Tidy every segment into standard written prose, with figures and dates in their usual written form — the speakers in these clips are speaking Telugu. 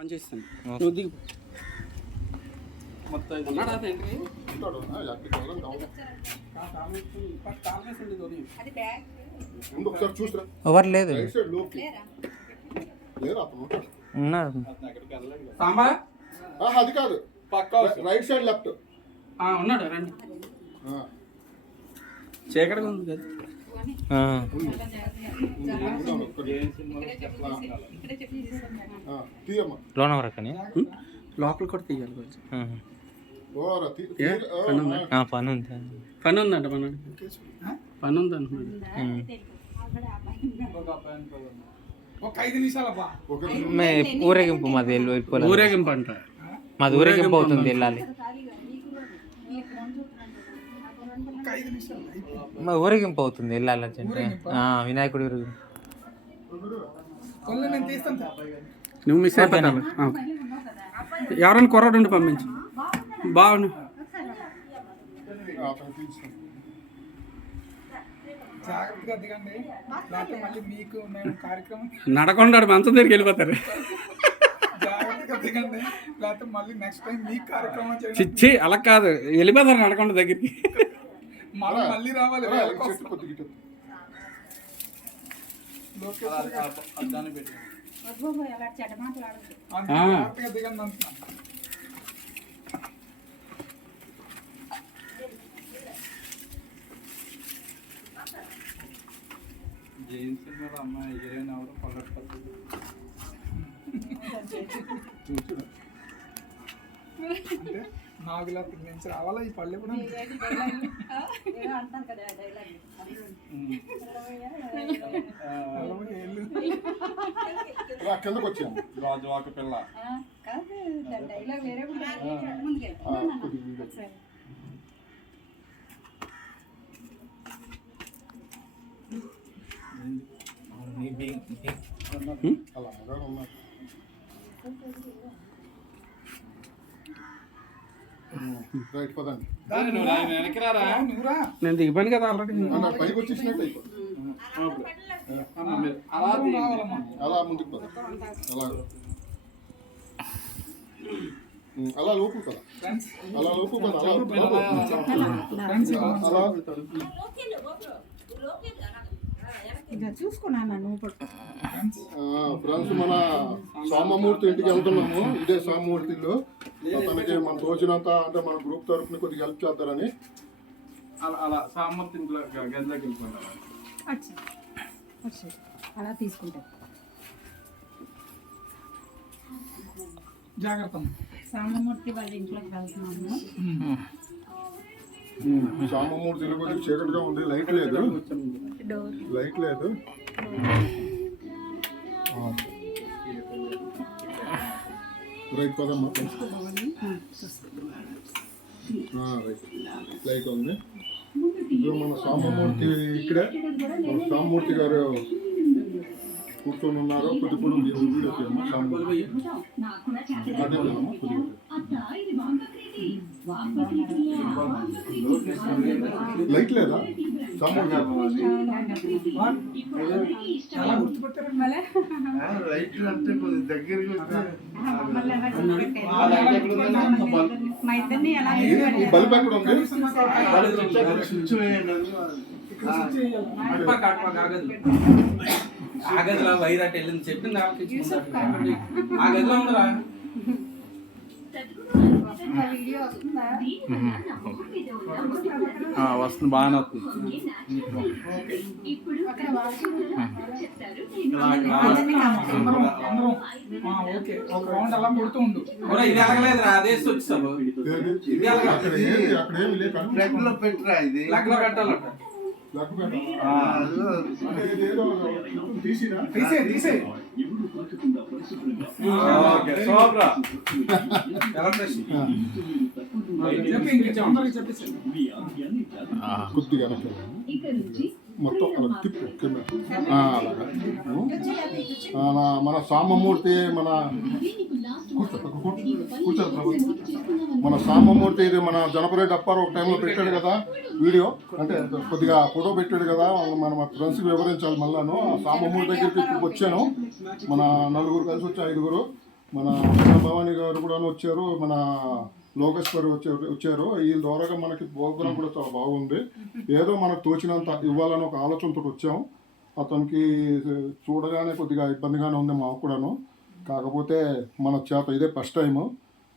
ఆన్ చేస్తాను. నువ్వు దిగు. ఎవరు లేదు ఉన్నారు. అది కాదు, రైట్ సైడ్ లెఫ్ట్ ఉన్నాడు. రండి. చీకటిగా ఉంది కదా. లోన వరకని లోపల కూడా తీయాలి కొంచెం. పని ఉంది. పని ఉందంట. పని ఉంది అంటున్నాడు. ఊరేగింపు మాది ఊరేగింపు అంట. మాది ఊరేగింపు అవుతుంది, వెళ్ళాలి. మా ఊరేగింపు అవుతుంది, వెళ్ళాలి. వినాయకుడి ఊరేగింపు. నువ్వు మిస్ అయిపోతాను. ఎవరైనా కుర్రాడు పంపించు. బాగుంది. నడకొండాడు మంచం దగ్గరికి వెళ్ళిపోతారు. చిచ్చి అలా కాదు, వెళ్ళిపోతారు నడకొండ దగ్గరికి. మళ్ళీ రావాలి. అమ్మాయి హీరోయిన్ ఎవరు పల్లెటూరు నాగులా నుంచి రావాలా ఈ పల్లె కూడా కిందకు వచ్చాము. రాజు ఒక పిల్ల రైట్ పదండి. నేను దిగిపోయాను కదా ఆల్రెడీ. పైకి వచ్చేసినట్టు అలా ముందుకు పద. అలా లోపు కదా, అలా లోపు కదా, అలా ఫ్రెండ్స్ మన సామమూర్తి ఇంటికి వెళ్తున్నాము. ఇదే సామమూర్తిలో తనకి మన తోచినంత అంటే మన గ్రూప్ తరఫున కొద్దిగా హెల్ప్ చేద్దారని అలా సామమూర్తి ఇంట్లో గదిలోకి వెళ్ళిపోయినా అలా తీసుకుంటాం. జాగ్రత్త. సామమూర్తి వాళ్ళ ఇంట్లోకి వెళ్తున్నాము. సామమూర్తి కొద్దిగా చీకటిగా ఉంది, లైట్ లేదు. రైట్ పదమ్మా. రైట్ లైట్ ఉంది. ఇప్పుడు మన సామమూర్తి ఇక్కడే మన సామమూర్తి గారు కూర్చొని ఉన్నారు. కొద్దిప్పుడు వీడియో లైట్ లేదా బల్బ్ ఎక్కడ ఉంది? ఆ గదిలో వైరాట్ వెళ్ళింది చెప్పింది. ఆ గదిలో ఉండరా వస్తుంది, బాగానే వస్తుంది. ఇది అలగలేదు, అదే వచ్చాము. పెట్టరా ఇది లగ్లో పెట్టాలట. కొద్దిగా మొత్తం అలా తిప్పు అలాగా. మన సామమూర్తి మన కూర్చోదు ప్రభు. మన సామమూర్తి ఇది మన జనపరెడ్డి అప్పారు ఒక టైంలో పెట్టాడు కదా వీడియో, అంటే కొద్దిగా ఫోటో పెట్టాడు కదా. మన ఫ్రెండ్స్కి వివరించాలి మళ్ళాను. ఆ సామమూర్తి దగ్గరికి ఇప్పుడు వచ్చాను. మన నలుగురు కలిసి వచ్చి 5గురు మన భవానీ గారు కూడా వచ్చారు, మన లోకేష్ గారు వచ్చారు. వీళ్ళ ద్వారాగా మనకి ప్రోగ్రాం కూడా చాలా బాగుంది. ఏదో మనకు తోచినంత ఇవ్వాలని ఒక ఆలోచనతో వచ్చాం. అతనికి చూడగానే కొద్దిగా ఇబ్బందిగానే ఉంది మాకు కూడాను. కాకపోతే మన చేత ఇదే ఫస్ట్ టైము,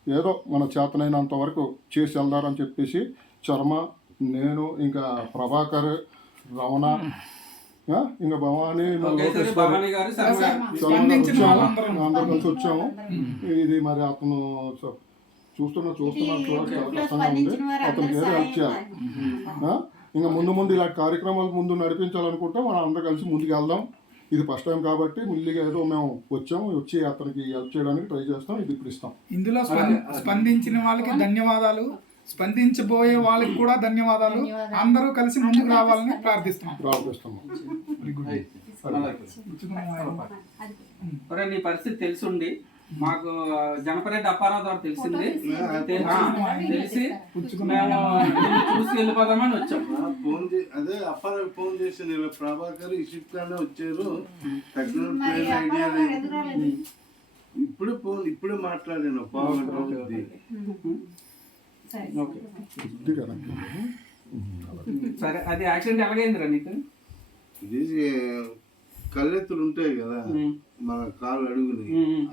ఏదో మన చేతనైనంత వరకు చేసి వెళ్దారని చెప్పేసి చర్మ, నేను, ఇంకా ప్రభాకర్, రమణ, ఇంకా భవానీ, లోకేష్ గారు అందరూ కలిసి వచ్చాము. ఇది మరి అతను చూస్తున్నారు చాలా కష్టంగా ఉంది. అతనికి ఏదో హెల్ప్ చేయాలి. ఇంకా ముందు ఇలాంటి కార్యక్రమాలు ముందు నడిపించాలనుకుంటే మనం అందరూ కలిసి ముందుకు వెళ్దాం. ఇది ఫస్ట్ టైం కాబట్టి ముందుగా ఏదో మేము వచ్చి అతనికి హెల్ప్ చేయడానికి ట్రై చేస్తాం. ఇది ఇప్పుడు ఇస్తాం. ఇందులో స్పందించిన వాళ్ళకి ధన్యవాదాలు, స్పందించబోయే వాళ్ళకి కూడా ధన్యవాదాలు. అందరూ కలిసి ముందుకు రావాలని ప్రార్థిస్తున్నాం. నీ పరిస్థితి తెలిసిండి, మాకు జనపరెడ్డి అప్పారావు ద్వారా తెలిసింది. తెలిసి మేము చూసి వెళ్ళిపోదామని వచ్చాం. అదే అప్పారావు ఫోన్ చేసి ప్రభాకర్ ఇషిప్గానే వచ్చారు, ఐడియా లేదు. ఇప్పుడే మాట్లాడాను పావుగంట. సరే, అది యాక్సిడెంట్ ఎలాగైందిరా నీకు? ఇది కళ్ళెత్తులు ఉంటాయి కదా మన కాళ్ళు అడుగుని,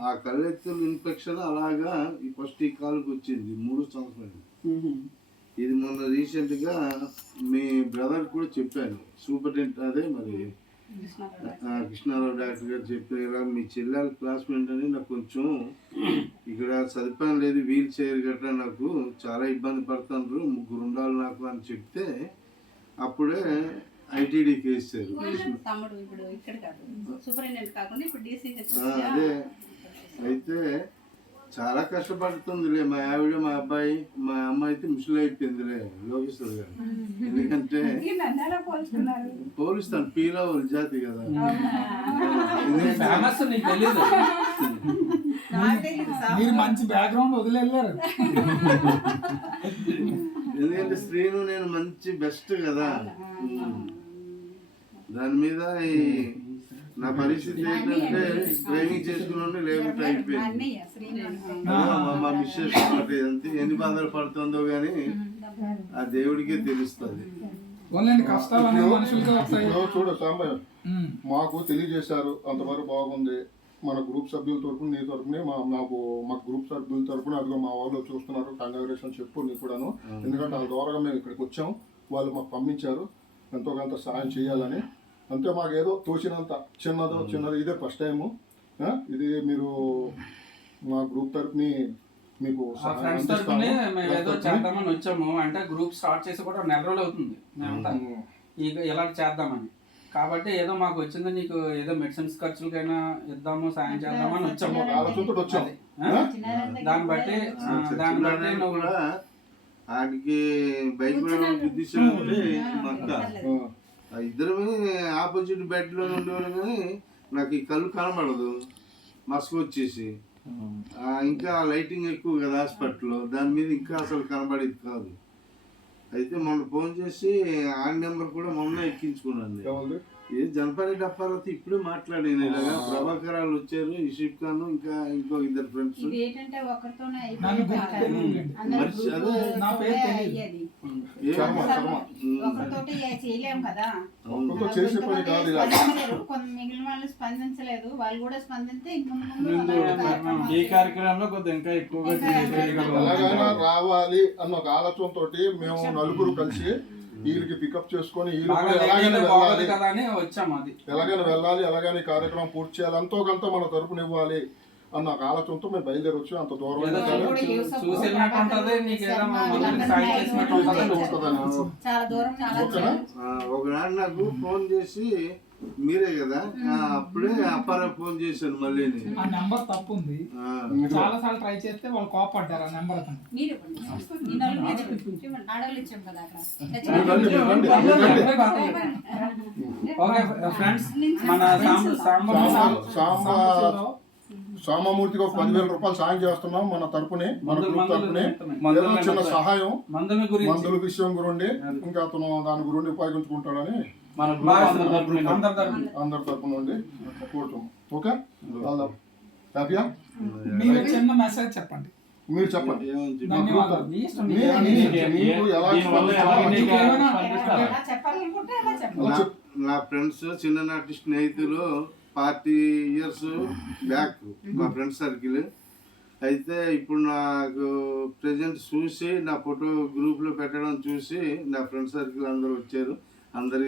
ఆ కళ్ళెత్తులు ఇన్ఫెక్షన్ అలాగా ఫస్ట్ ఈ కాలుకి వచ్చింది 3 సంవత్సరాలు. ఇది మొన్న రీసెంట్ గా మీ బ్రదర్ కూడా చెప్పాను, సూపరింటెండెంట్ అదే మరి కృష్ణారావు డాక్టర్ గారు చెప్పారా, మీ చెల్లెల క్లాస్మేట్ అని నాకు కొంచెం ఇక్కడ సదుపాయం లేదు, వీల్ చైర్ గట్రా నాకు చాలా ఇబ్బంది పడుతున్నారు, 3 ఉండాలి నాకు అని చెప్తే అప్పుడే ఐటీడీకి వేస్తారు. అదే అయితే చాలా కష్టపడుతుందిలే మా ఆవిడ, మా అబ్బాయి, మా అమ్మ అయితే ముసలి అయిపోయిందిలే లోకేశ్వర్ గారు. ఎందుకంటే పోలిస్తాను పీలా వాళ్ళ జాతి కదా. మీరు మంచి బ్యాక్గ్రౌండ్ వదిలేరు. ఎందుకంటే స్త్రీను నేను మంచి బెస్ట్ కదా. దాని మీద నా పరిస్థితి ఏంటంటే ట్రైనింగ్ చేసుకుని లేకుండా అయిపోయింది. మా మిస్సెస్ అంతే ఎన్ని బాధలు పడుతుందో గానీ ఆ దేవుడికే తెలుస్తుంది. చూడు సాంబయ్య, మాకు తెలియజేశారు, అంతవరకు బాగుంది. మన గ్రూప్ సభ్యుల తరపున, నీ తరపున, మా గ్రూప్ సభ్యుల తరపున అదిగో మా వాళ్ళు చూస్తున్నారు, కంగ్రాచులేషన్ చెప్పు నీ కూడాను. ఎందుకంటే వాళ్ళ ద్వారా మేము ఇక్కడికి వచ్చాం, వాళ్ళు మాకు పంపించారు ఎంతో కొంత సహాయం చేయాలని. అంతే, మాకు ఏదో తోచినంత చిన్నది ఇదే ఫస్ట్ టైము. ఇది మీరు మా గ్రూప్ తరపుని మీకు ఫ్రెండ్స్ తరపునే మేము ఏదో చేద్దామని వచ్చాము. అంటే గ్రూప్ స్టార్ట్ చేసి కూడా 1 నెల రోజులు అవుతుంది మేమంతా ఇలా చేద్దామని. కాబట్టి ఏదో మాకు వచ్చింది, నీకు ఏదో మెడిసిన్స్ ఖర్చులకైనా ఇద్దాము, సాయం చేద్దామని వచ్చాము. దాన్ని బట్టి నువ్వు ఆడికి బైక్ గుద్దించాలంటే మా అక్క ఇద్దరు ఆపోజిట్ బెడ్ లో ఉండేవాళ్ళు, కానీ నాకు ఈ కళ్ళు కనబడదు, మస్క్ వచ్చేసి ఇంకా లైటింగ్ ఎక్కువ కదా హాస్పిటల్లో, దాని మీద ఇంకా అసలు కనబడేది కాదు. అయితే మొన్న ఫోన్ చేసి ఆ నెంబర్ కూడా మొన్న ఎక్కించుకున్నాను. ఏ జనపరెడ్డి అప్పారావు ఇప్పుడే మాట్లాడాను ఇలాగా, ప్రభాకరాలు వచ్చారు, ఇషిప్ ఖాన్, ఇంకా ఇంకో 2 ఫ్రెండ్స్. ఈ కార్యక్రమంలో కొద్దిగా ఇంకా ఎక్కువగా రావాలి అన్న ఒక ఆలోచనతో మేము 4 కలిసి వీళ్ళకి పికప్ చేసుకొని ఎలాగైనా వెళ్ళాలి, ఎలాగైనా కార్యక్రమం పూర్తి చేయాలి, ఎంతో కొంత మన తరపున ఇవ్వాలి అన్న ఒక ఆలోచనతో మేము బయలుదేరి వచ్చి అంత దూరం ఒకనాడు నాకు ఫోన్ చేసి మీరే కదా, అప్పుడే అప్పారావు ఫోన్ చేశాను. మళ్ళీ ఆ నెంబర్ తప్పు ఉంది, చాలా సార్లు ట్రై చేస్తే వాళ్ళు కోపడ్డారు. ఆ నెంబర్ సామమూర్తికి ఒక 10,000 రూపాయలు సాయం చేస్తున్నాం మన తరపునే, మన గ్రూప్ తరపునే. చిన్న సహాయం మందుల విషయం గురించి, ఇంకా అతను దాని గురించి ఉపయోగించుకుంటాడని అందరి తరపు నుండి కోరుతున్నాం. ఓకే, హ్యాపీయా? మీరు చిన్న మెసేజ్ చెప్పండి. మీరు చెప్పండి. ఏమని చెప్పి ధన్యవాదాలు. మీ ఇష్టం, మీ- మీకు మీ- ఏమని మీకు ఎలా దీనివల్ల ఎలా స్పందిస్తారో మీకు ఏమైనా స్పందిస్తారు? ఎలా చెప్పాలనుకుంటే అలా చెప్పండి. అలా చెప్ నా ఫ్రెండ్స్ చిన్ననాటి స్నేహితులు 40 years బ్యాక్ మా ఫ్రెండ్ సర్కిల్. అయితే ఇప్పుడు నాకు ప్రెజెంట్ చూసి నా ఫోటో గ్రూప్లో పెట్టడం చూసి నా ఫ్రెండ్ సర్కిల్ అందరూ వచ్చారు. అందరి